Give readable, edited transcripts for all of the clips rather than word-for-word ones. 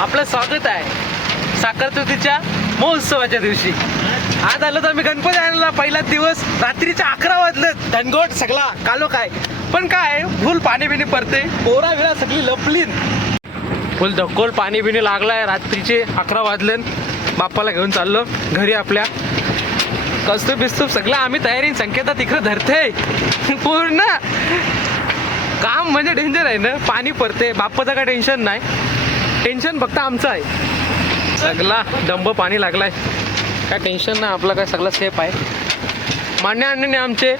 आपलं स्वागत आहे साखर चौथीच्या महोत्सवाच्या दिवशी. आज आलो तर आम्ही गणपती आणायला. पहिलाच दिवस, रात्रीच्या 11 वाजलं. धनगोट सगळा कालो काय, पण काय फुल पाणी बिणी पडते, पोरा बिरा सगळी लपलीन, फुल धक्कोल पाणी बिणी लागलाय. रात्रीचे 11 वाजले. बाप्पाला घेऊन चाललो घरी आपल्या. कस्तूप बिस्तूप सगळं आम्ही तयारी संकेता तिकडे धरते पूर्ण. काम म्हणजे डेंजर आहे ना, पाणी पडते. बाप्पाचं काय टेन्शन नाही, टेन्शन फक्त आमचं आहे. सगळा डंब पाणी लागलाय, काय टेन्शन नाही आपलं, काय सगळं सेफ आहे. मान्य अण्णाने आमचे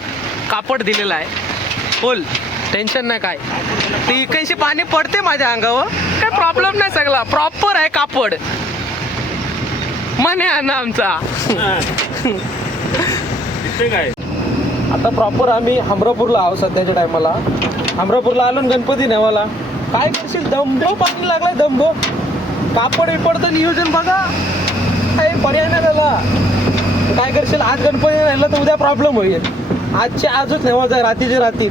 कापड दिलेलं आहे, फुल टेन्शन नाही. काय ती कैशी पाणी पडते माझ्या अंगावर, काय प्रॉब्लेम नाही, सगळा प्रॉपर आहे कापड. मान्य अण्णा आमचा काय आता प्रॉपर आम्ही हमरापूरला आहोत सध्याच्या टायमाला. हमरापूरला आलो गणपती नेवाला. काय करशील, दंबो पाणी लागलाय, दंबो. कापड विपडचं नियोजन बघा, काही पर्याय नाही त्याला. काय करशील, आज गणपती नेला तर उद्या प्रॉब्लेम होईल. आजच्या आजच नेवायचं आहे, रात्रीच्या रात्री.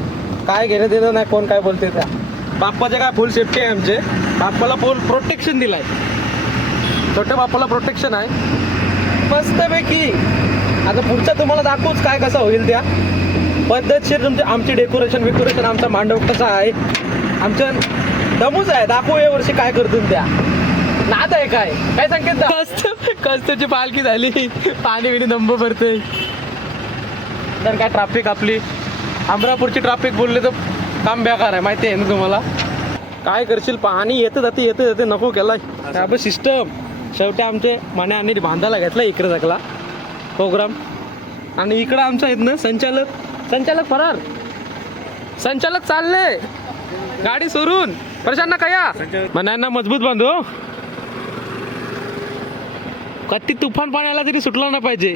काय घेणं देणं नाही, कोण काय बोलते त्या. बाप्पाचे काय फुल सेफ्टी आहे आमचे. बाप्पाला फुल प्रोटेक्शन दिलाय, छोट्या बाप्पाला प्रोटेक्शन आहे मस्तपैकी. आता पुढचा तुम्हाला दाखवूच काय कसं होईल त्या पद्धतशीर. तुमचे आमची डेकोरेशन आमचा मांडव कसा आहे, आमच्या दमूच आहे. दाखवू या वर्षी काय करतो त्या. नाद आहे काय काय संकेत. कस्तूरची पालखी झाली, पाणी बिणी दंब भरते. तर काय ट्रॅफिक आपली अमरापूरची ट्रॅफिक बोलले तर काम बेकार आहे, माहिती आहे ना तुम्हाला. काय करशील, पाणी येते जाते नको केलाय आपण सिस्टम. शेवटी आमचे माने आणि बांधायला घेतला इकडे सगळा प्रोग्राम. आणि इकडं आमचा आहेत ना संचालक फरार. संचालक चालले गाडी सोडून. प्रशांत कया मनांना मजबूत बांधू, कधी तुफान पाणी आला तरी सुटला नाही पाहिजे.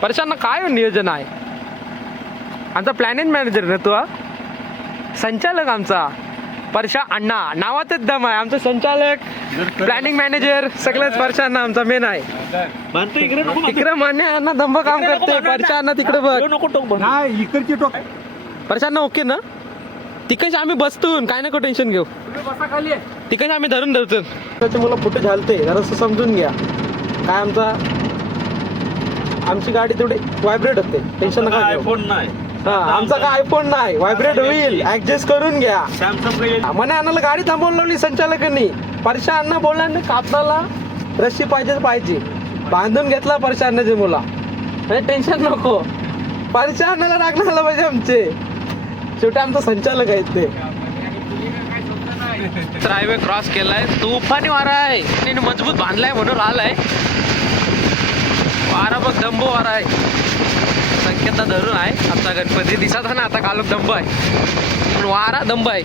प्रशांत काय नियोजन आहे आमचा, प्लॅनिंग मॅनेजर ना तू. संचालक आमचा परशा अण्णा, नावातच दम आहे. आमचं संचालक, प्लॅनिंग मॅनेजर सगळंच परशा अण्णा आमचा मेन आहे. तिकडे मान्य अण्णा दंब काम करते. परशा अण्णा तिकडे बघ. परशा अण्णा ओके ना, तिकडे आम्ही बसतून काय नको टेन्शन घेऊ. तिकडे आम्ही धरून धरतो. त्याचे मुलं फुटे झालते जरासं समजून घ्या. काय आमची गाडी थोडी व्हायब्रेट होते, टेन्शन नका घेऊ. आयफोन नाही, आमचा काय आयफोन नाही, व्हायब्रेट होईल, ऍडजस्ट करून घ्या. मने अण्णाला गाडी थांबवून लावली संचालकांनी. परशा अण्णा बोलला ना, कापडाला रस्सी पाहिजे, बांधून घेतला परशा अण्णाची मुला. म्हणजे टेन्शन नको, परशा अण्णाला रागणाला पाहिजे आमचे. शेवटी आमचा संचालक आहेत ते. हायवे क्रॉस केलाय, तुफानी वारा आहे, मजबूत बांधलाय म्हणून आलाय. वारा बघ, दंबो वारा आहे. संकेता धरून आहे आमचा गणपती. दिसत ना आता कालो दंब आहे, पण वारा दंब आहे.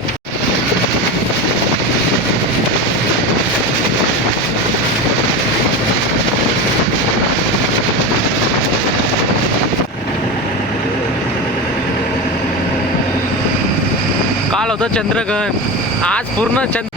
काल होतं चंद्रग्रहण, आज पूर्ण चंद्र.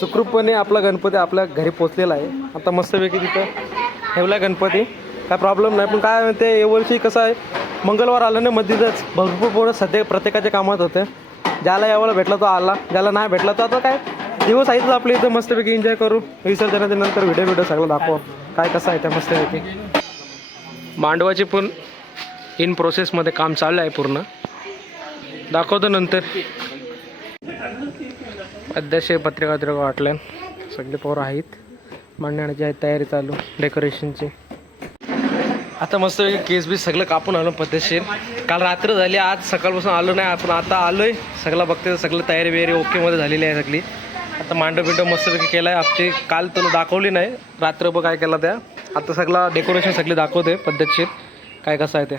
सुखरूपपणे आपला गणपती आपल्या घरी पोचलेला आहे. आता मस्तपैकी तिथं ठेवला गणपती, काय प्रॉब्लेम नाही. पण काय म्हणते यावर्षी कसं आहे, मंगळवार आलं ना मध्येच भरपूर पोरं सध्या प्रत्येकाच्या कामात होते. ज्याला यावेळेला भेटला तो आला, ज्याला नाही भेटला तो आता काय दिवस आहेच आपले इथं. मस्तपैकी एन्जॉय करू. विसर्जनाच्या नंतर व्हिडिओ सगळं दाखव काय कसं आहे त्या मस्तपैकी. मांडवाची पण इन प्रोसेसमध्ये काम चालू आहे पूर्ण, दाखवतो नंतर. अध्यक्ष पत्रिका वाटल्या, सगळे पोरं आहेत. मांडण्याची आहे तयारी चालू डेकोरेशनची. आता मस्त केस बी सगळं कापून आलो पद्धतशीर. काल रात्र झाली, आज सकाळपासून आलो नाही. आपण आता आलोय, सगळं बघते सगळं तयारी बियारी ओकेमध्ये झालेली आहे सगळी. आता मांडव बिंडव मस्तपैकी केला आहे. आपली काल तुला दाखवली नाही रात्रभर काय केला त्या. आता सगळा डेकोरेशन सगळे दाखवते पद्धतशीर काय कसं आहे ते.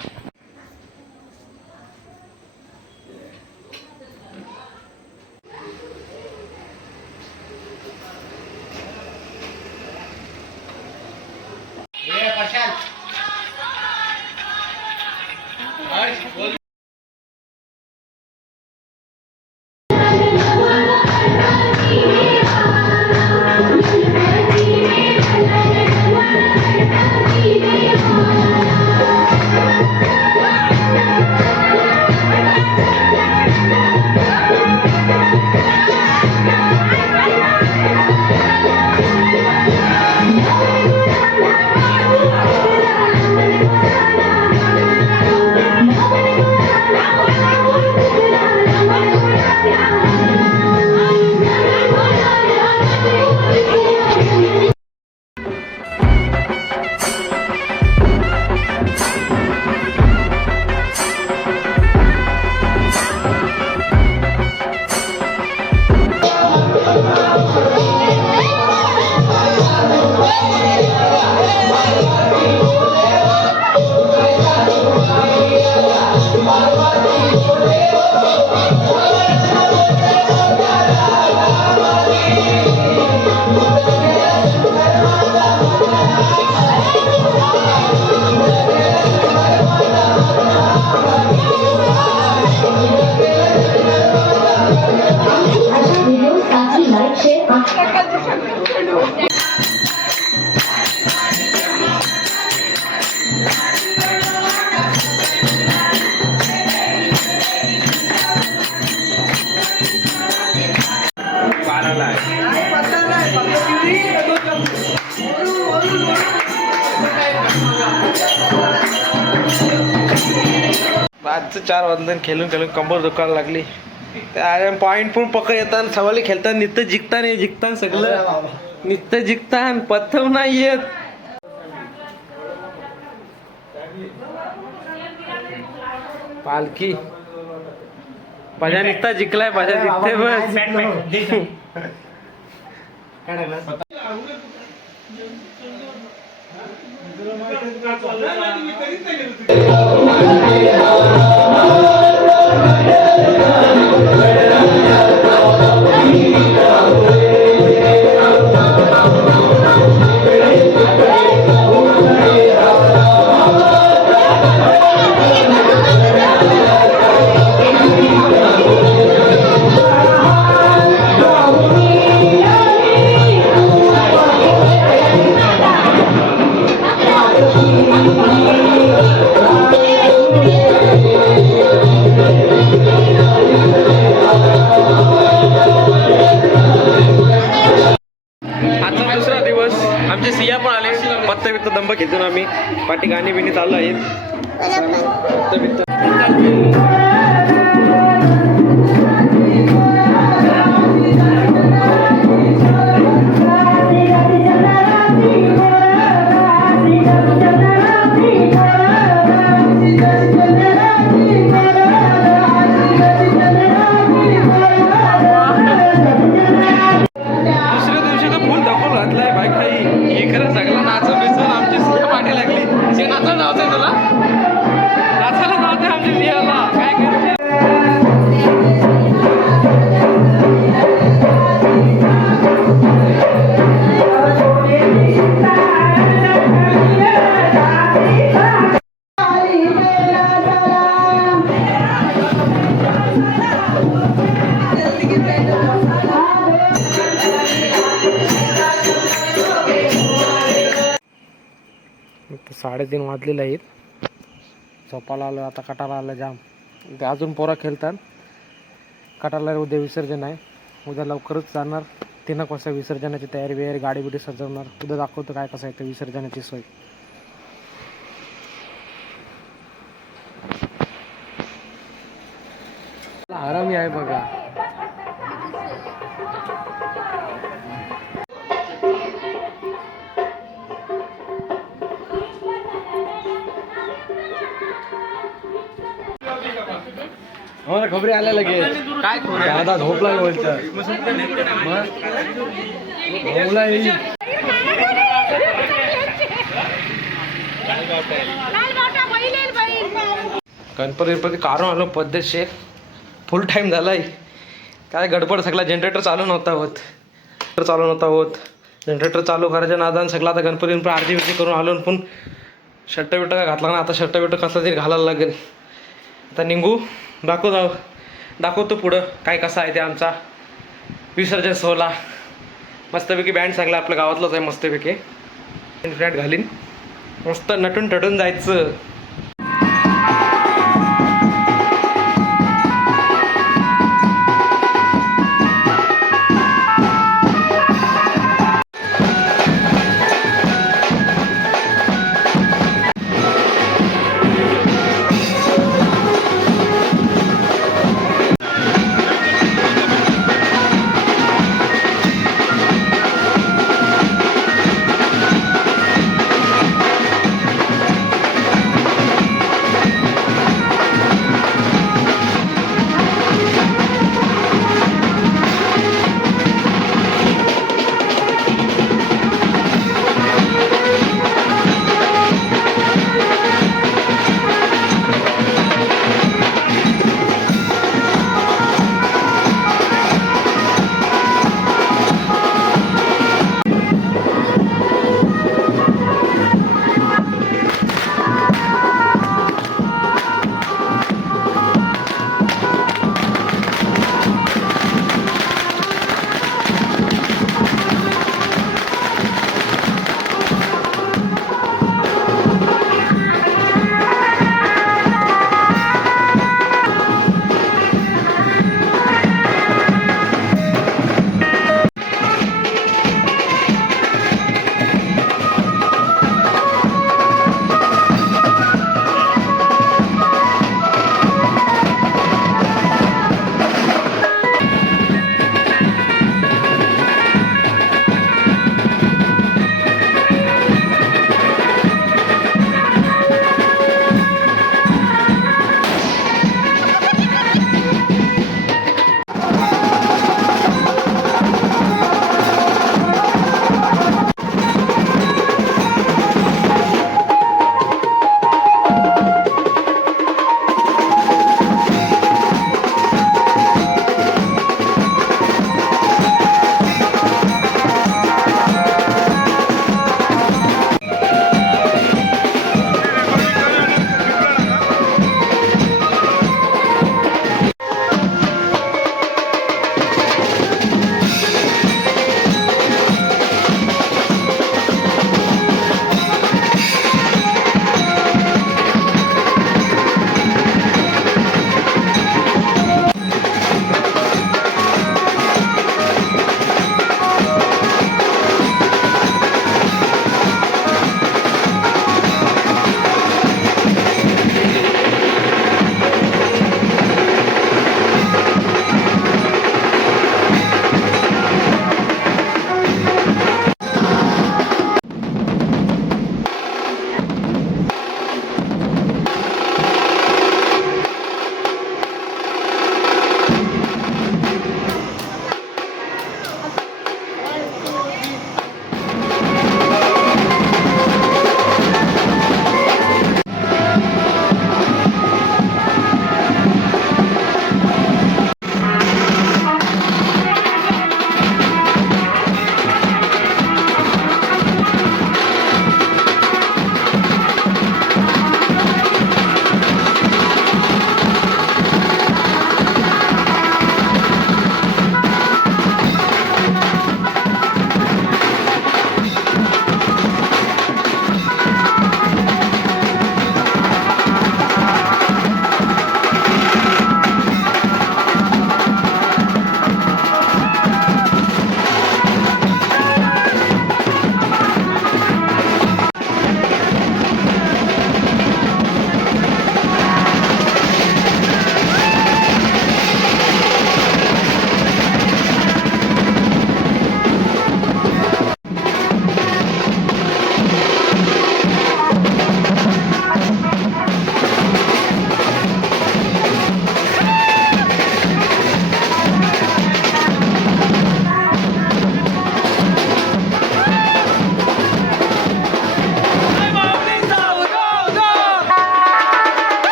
आजचं 4 वंदन खेळून खेळून कंबर दुखायला लागली. त्या पॉईंट पण पकड येतात, सवाली खेळतात, नित्य जिंकताना सगळं नित्य जिंकतान प्रथम नाही येत. पालखी माझ्या निघता जिंकलाय, माझ्या जिंकते बस. आमचे सिया पण आले, पत्ता बित्ता दंब खेळून आम्ही पाठी गाणी बिणी चालू आहेत. आता 3:30 वाजलेले आहेत. झोपायला आलं, आता कटाला आलं जाम. ते अजून पोरा खेळतात. कटाला उद्या विसर्जन आहे, उद्या लवकरच जाणार. 3 वाजता विसर्जनाची तयारी बियारी, गाडी बिडी सजवणार. उद्या दाखवतो काय कसं आहे ते विसर्जनाची सोय. आरामी आहे बघा. मला खबरी आल्या लगेच काय दादा झोपला बोलच्या गणपती काढून आलो पद्धतशीर फुल टाईम झालाय. काय गडबड सगळा जनरेटर चालू नव्हता होत जनरेटर चालू करायच्या नादान सगळं आता गणपती पण आरती बिरती करून आलो पण शर्ट बिट्ट काय घातला ना. आता शर्ट बिट्ट कसला तरी घालायला लागेल. आता निघू दाखवतो पुढं काय कसं आहे ते आमचा विसर्जन सोहळा. मस्तपैकी बँड सगळा आपल्या गावातलाच आहे. मस्तपैकी फ्लॅट घालीन मस्त नटून टटून जायचं.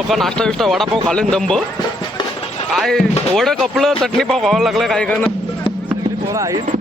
लोक नाश्ता बिष्टा वडापाव खाले दंब काय वड कपलं चटणी पाव खावं लागलं काय का ना सगळी पोरं आहेत.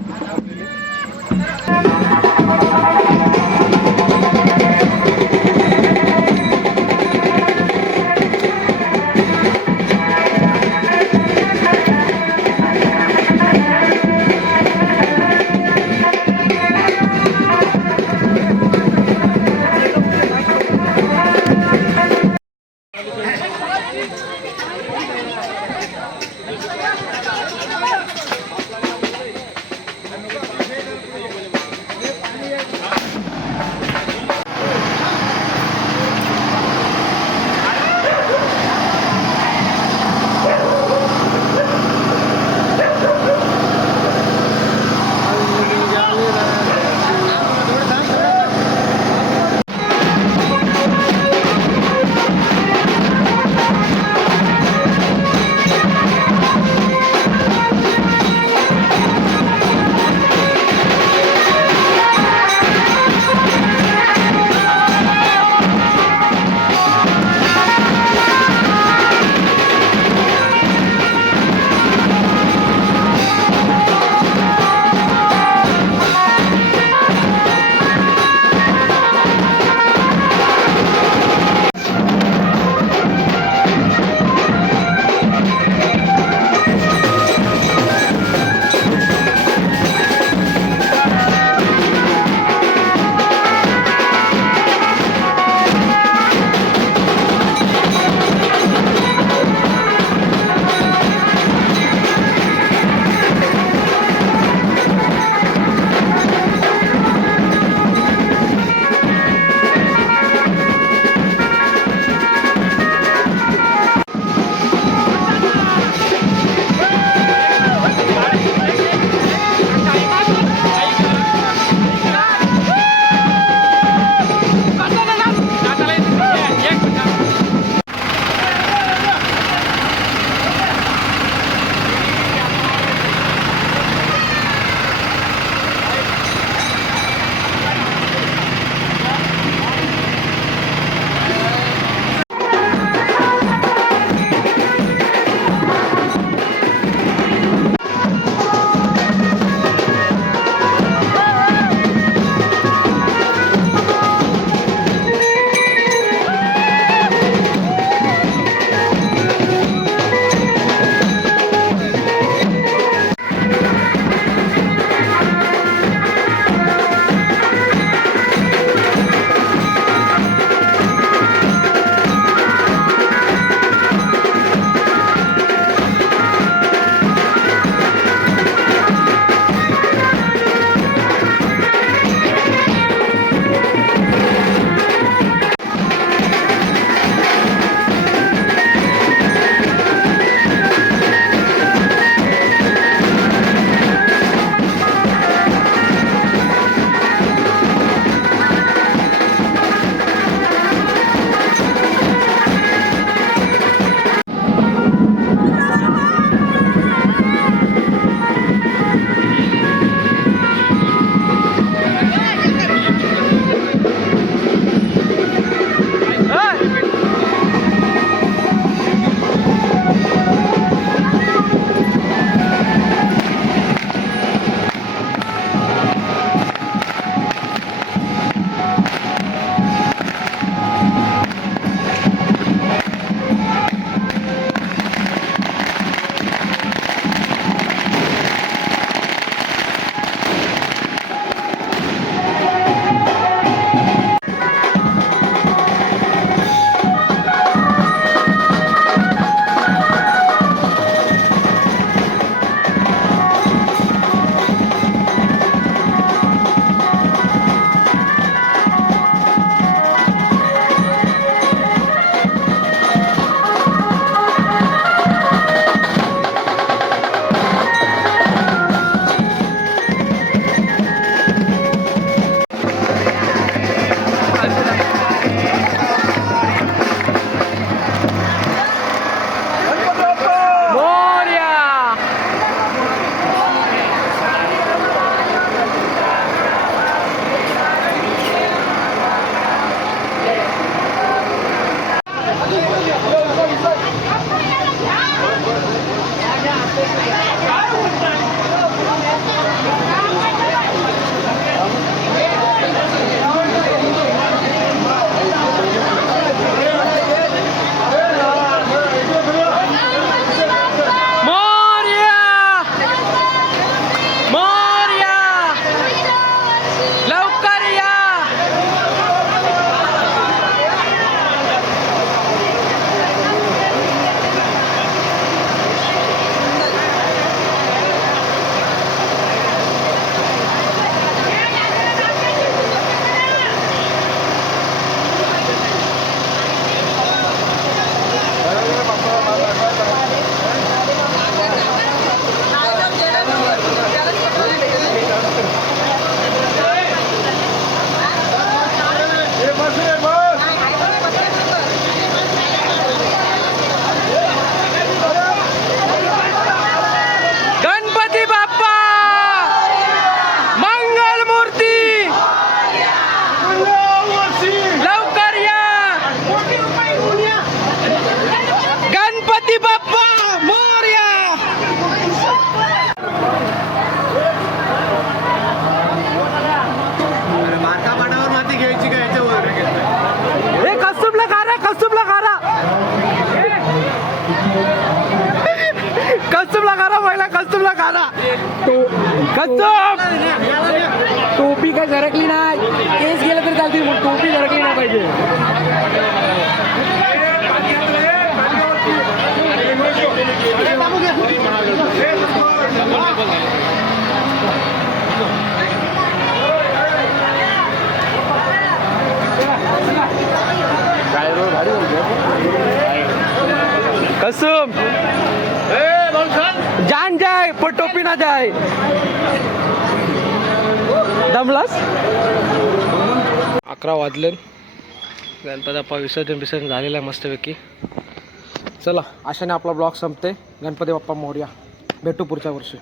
तुला खाना कसम. टोपी काय सरकली नाही, केस गेलं तर चालतील, मग टोपी सरकली नाही पाहिजे. कसम जान जाय पण टोपी ना जाय. दमलास. 11 वाजले. गणपती बाप्पा विसर्जन झालेलं आहे मस्तपैकी. चला अशाने आपला ब्लॉग संपते. गणपती बाप्पा मोरया. भेटू पुढच्या वर्षी.